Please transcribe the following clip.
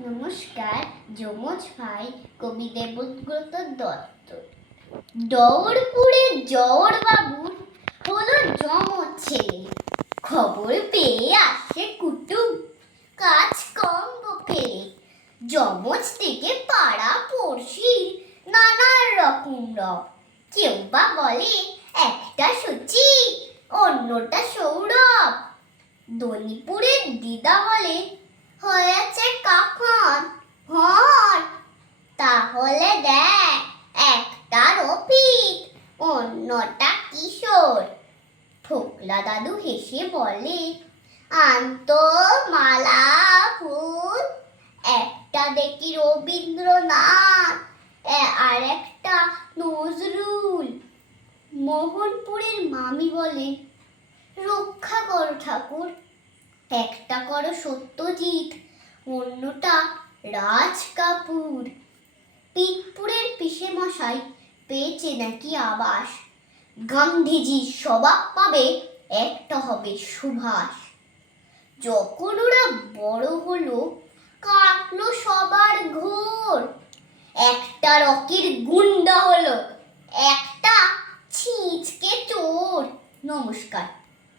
নমস্কার, যমজ ভাই কবি দেবব্রত দত্ত। দৌড়পুরে জওর বাবুর হলো যমজ ছেলে। খবর পেয়ে আসে কুটুম। কাজ কম ফেলে যমজ থেকে পাড়া পড়শির নানা রকম রব। কেউ বা বলে, একটা সুচি, অন্যটা সৌরভ। দলিপুরের দিদা বলে হয়েছে কখন হন তাহলে দেখ একটা রফিক অন্যটা কিশোর। ফোকলা দাদু হেসে বলে আন্ত মালা ফুল একটা দেখি রবীন্দ্রনাথ আর একটা নজরুল। মোহনপুরের মামি বলে, রক্ষা করো ঠাকুর, একটা করো সত্যজিৎ অন্যটা রাজ কাপুর। পিকপুরের পিসে মশাই পেয়েছে নাকি আবাস? গান্ধীজি স্বভাব পাবে, একটা হবে সুভাষ। যখন ওরা বড় হলো, কাটলো সবার ঘোর। একটা রকির গুন্ডা হলো, একটা ছিঁচকে চোর। নমস্কার।